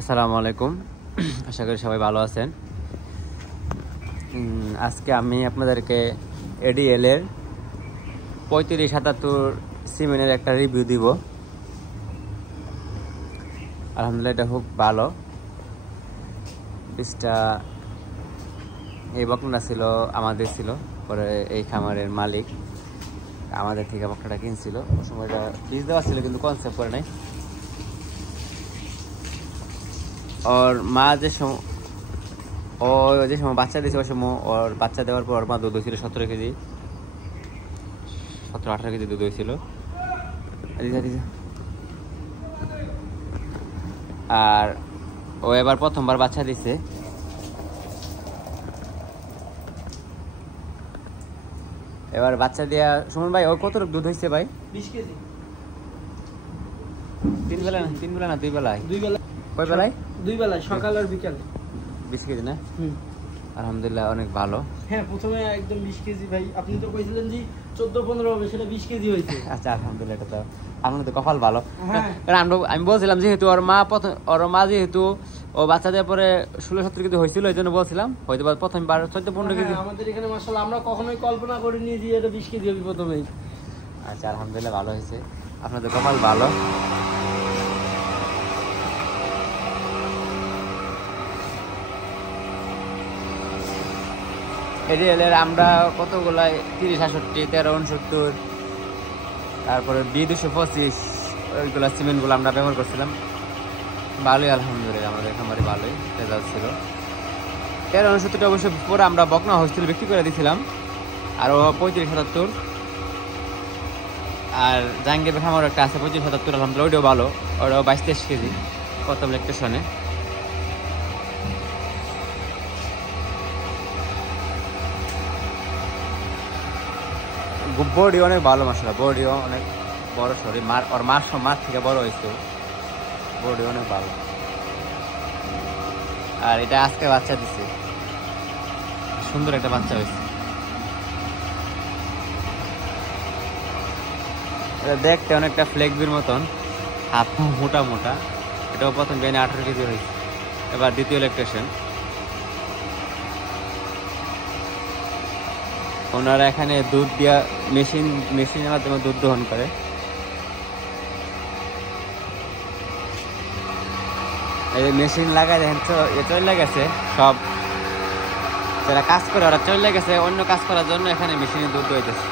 আসসালামু আলাইকুম, আশা করি সবাই ভালো আছেন। আজকে আমি আপনাদেরকে এডিএল এর 3577 সিমেন্টের একটা রিভিউ দিব। আলহামদুলিল্লাহ এটা খুব ভালো। বীজটা এই বকনাটা ছিল আমাদের, ছিল পরে এই খামারের মালিক আমাদের থেকে বকনাটা কিনছিল। ওই সময়টা বীজ দেওয়া ছিল কিন্তু কনসেপ্ট করে নাই। ওর মা যে সময় বাচ্চা দিয়েছে, ওই সময় ওর বাচ্চা দেওয়ার পর মা দুধ হয়েছিল 17 কেজি, 17-18 কেজি দুধ হয়েছিল। আর ও এবার প্রথমবার বাচ্চা দিছে। এবার বাচ্চা দেওয়া সুমন ভাই, ওর কতটুকু দুধ হয়েছে ভাই? 20 কেজি। 3 বেলা না 2 বেলায়? 2 বেলা। কয় বেলায়? 2 বেলায়, সকাল আর বিকাল। 20 কেজি না? আলহামদুলিল্লাহ অনেক ভালো। হ্যাঁ, প্রথমে একদম 20 কেজি ভাই। আপনি তো কইছিলেন যে 14-15 হবে, সেটা 20 কেজি হয়েছে। আচ্ছা, আলহামদুলিল্লাহ, এটা তো আপনার তো কপাল ভালো। হ্যাঁ। কারণ আমি বলছিলাম যেহেতু ওর মা যেহেতু ও বাচ্চা দেওয়ার পরে 16-17 কেজি হয়েছিল, এই জন্য বলছিলাম হয়তো প্রথমবার 14-15 কেজি। আমাদের এখানে মাশাআল্লাহ আমরা কখনোই কল্পনা করিনি যে এটা 20 কেজি হবে প্রথমেই। আচ্ছা, আলহামদুলিল্লাহ ভালো হয়েছে, আপনাদের কপাল ভালো। এডিএলের আমরা কতগুলাই 30-68, 13-69, তারপরে B225 ওইগুলো সিমেন্টগুলো আমরা ব্যবহার করছিলাম। ভালোই আলহামদুলিল্লাহ, আমাদের খামারে ভালোই রেজাল্ট ছিল। 13-69টা অবশ্য পরে আমরা বকনা হোস্টেল বিক্রি করে দিয়েছিলাম। আর ও 35-77, আর জাহাঙ্গীর খামার একটা আছে 35-77, আলহামদুলিল্লাহ ওইটাও ভালো। ওটাও 22-23 কেজি প্রথম ল্যাকটেশনে। বডি অনেক ভালো, মাশাআল্লাহ বডিও অনেক বড়, শরীর ওর মার থেকে বড় হয়েছে, বডি অনেক ভালো। আর এটা আজকে বাচ্চা দিছে, সুন্দর একটা বাচ্চা হয়েছে। এটা দেখতে অনেকটা ফ্লেগবির মতন, হাত মোটা মোটা। এটাও প্রথম বেনে 18 কেজি হয়েছে, এবার দ্বিতীয় ল্যাকটেশন। ওনারা এখানে দুধ দিয়া মেশিনের মাধ্যমে দুধ দহন করে। এই মেশিন লাগাই দেখেন চলে গেছে, সব যারা কাজ করে ওরা চলে গেছে অন্য কাজ করার জন্য এখানে মেশিনে দুধ হইতেছে।